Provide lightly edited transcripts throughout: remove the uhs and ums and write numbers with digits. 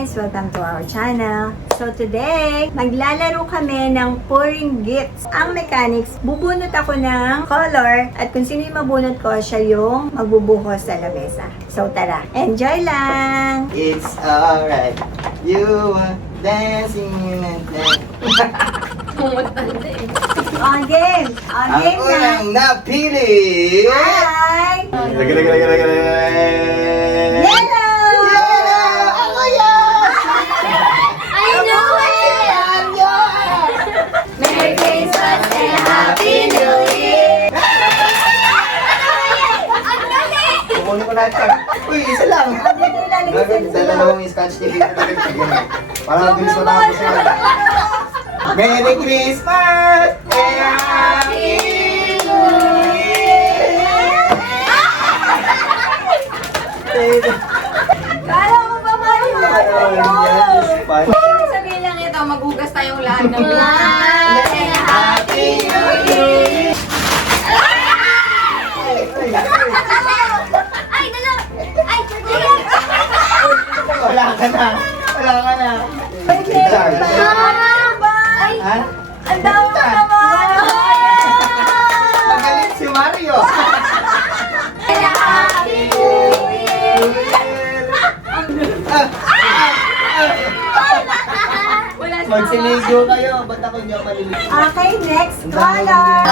guys! Welcome to our channel. So today, maglalaro kami ng pouring gifts. Ang mechanics, bubunot ako ng color at kung sino yung mabunot ko, siya yung magbubuhos sa lamesa. So tara, enjoy lang! It's alright. You are dancing in a dance. On game! On Ang game na! unang napili! Hi! Yellow! Ako yan! I know it! Merry Christmas and Happy New Year! Kukunin ko lahat yan. Uy, isa lang. Dalawang scotch tape dito na para mabilis mo lang ako sila. Merry Christmas and Happy New Year! Kala ko ba Fun. Sabihin lang ito, magugas tayong lahat ng Happy New Year! Ay, dala! Ay, Wala ka na. Wala ka na. Ay, Ha? Ang dami mo naman! Magaling si Mario. Happy New Year! Wala siya. Magsinigyo kayo. Ba't ako hindi ako maliliit? Okay, next Ang dami color!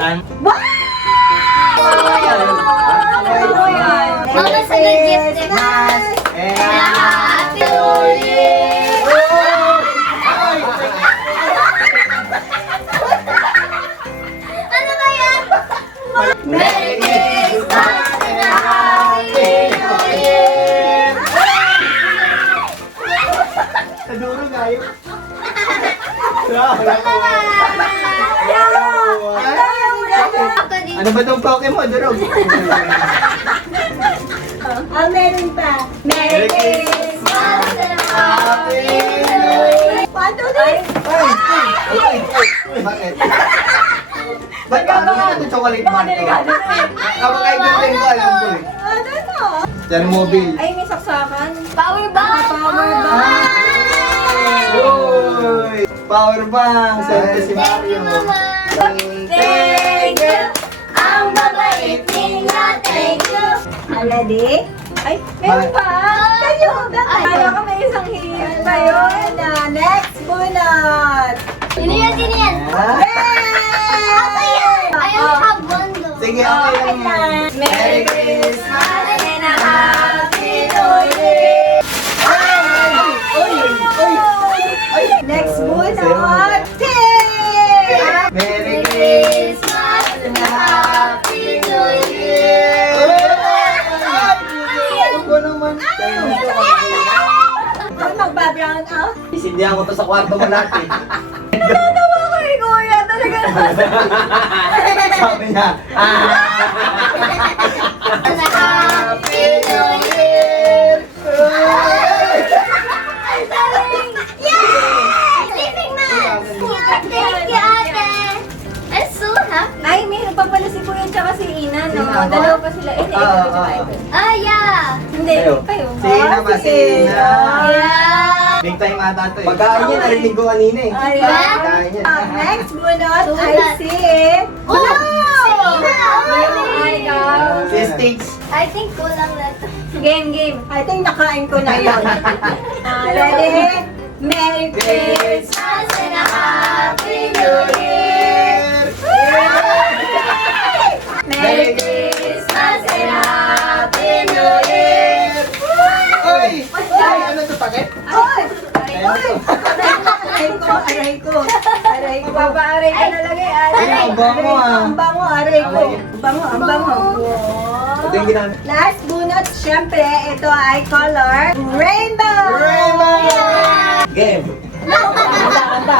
ng Wow! Mama, sa gift eh. Happy New Year! Ano ba yan? Merry Christmas and Happy New Year! Naduro nga yun. Ano ba itong Pokemon? Durog. Ah, meron pa. Merry Christmas and Happy New Year! 1, 2, 3. Bakit? Ba't ka ba ito chocolate man to? Kapag ay ganda ko, alam ko eh. Ano to? Chernobyl. Ay, may saksakan. Power bank! Power bank. Uy! Power bank! Sente si Mario. Thank you! Ang babait ninyo, thank you! Already? Ay, meron pa. Kayo, kala ko may isang hihip pa yun. Next, bunot. Sino yan, sino yan? Ako yan! I only have one though. Sige, okay lang. Merry Christmas and a Happy New Year. Next bunot. Ting! Merry Christmas and a Happy New Year! Ano ba naman? Ay, magba-brown out. Isindihan ko to sa kwarto mo lahat eh. Natawa ko ni Kuya. Talaga Sabi niya, And a Happy New Year! Ang galing! Yay! Living man! Thank you, ate! I'm so happy! Ay, meron pa pala si Kuya tsaka si Ina, no? Sino ba? Dalawa pa sila. Eh, ikaw Oo, tsaka oo. ito. Ah, yeah! Hindi, Kayo. kayo. Si Ina ba? Si Ina. Yeah! Big time ata to eh. Pagkain niya, narinig ko kanina eh. Ayan. Pagkain niya. Next bunot, I Bunot. see. Oh! Ay, God. Si Stitch. I think kulang na to. Game. I think nakain ko na yun. Ready? Merry Christmas. Christmas and a Happy New Year! Merry Christmas and a Happy New Year! Oy! Ay, ano to, pakit? Oy! Ayun to. Aray ko. Mapapaaray ka na lagi. Ay, ang bango, ah. Ang bango, aray ko. Ang bango. Ito yung ginamit. Last bunot, syempre, ito ay color rainbow! Rainbow! Game. Kanta.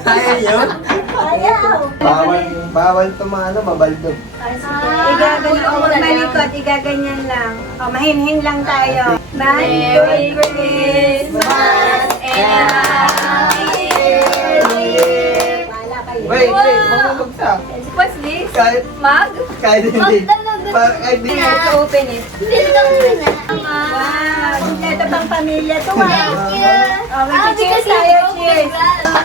Kaya yun? Ayaw! Bawal tumano, mabaldog. Igaganyan, huwag malikot, igaganyan lang. O, mahinhin lang tayo. Merry Christmas and a Happy New Year! Bahala kayo. Wait, mamamagsa. What's this? Kahit Mag? hindi. Mag talaga? Bakit di Let's open it. Wow. Ito pang pamilya to, Thank you. Oh, mag-cheers tayo. Cheers.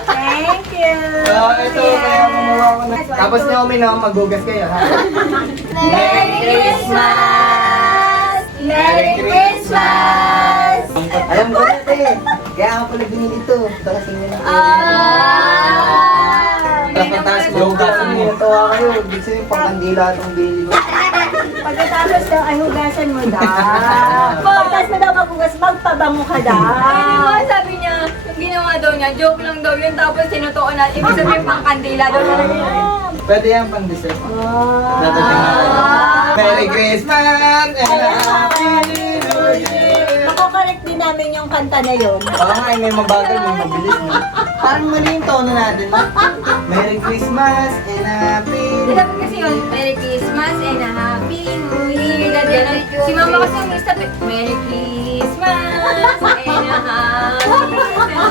Thank you. Ito, kaya kumuha ko na. Tapos Naomi, no, maghugas kayo, ha? Merry Christmas! Merry Christmas! Alam ko na, te. Kaya ako pala binili ito. Talasing mo na. Tapos hugasan mo. Tawa kayo. Ibig sabihin, pangkandila itong binili ko. Pagkatapos daw, ay hugasan mo daw. Pagkatapos mo daw maghugas, magpabango ka daw. Diba, sabi niya, yung ginawa daw niya, joke lang daw yun, tapos tinutuon natin. Ibig sabihin pang kandila daw talaga yun. Pwede yan pang dessert. Oh. Dadating na. Merry Christmas! And Happy New Year! Makokorrect din namin yung kanta na yun. Baka nga may mabagal, may mabilis na. Parang mali yung tono natin. Merry Christmas and Happy New Year! Dapat kasi yun, Merry Christmas and a Happy New Year. Dahil ganun. Si mama kasi yung stop eh, Merry Christmas and a Happy New Year.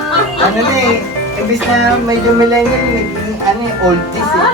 Ano na eh, imbis na medyo millennial, naging ano eh, oldies eh.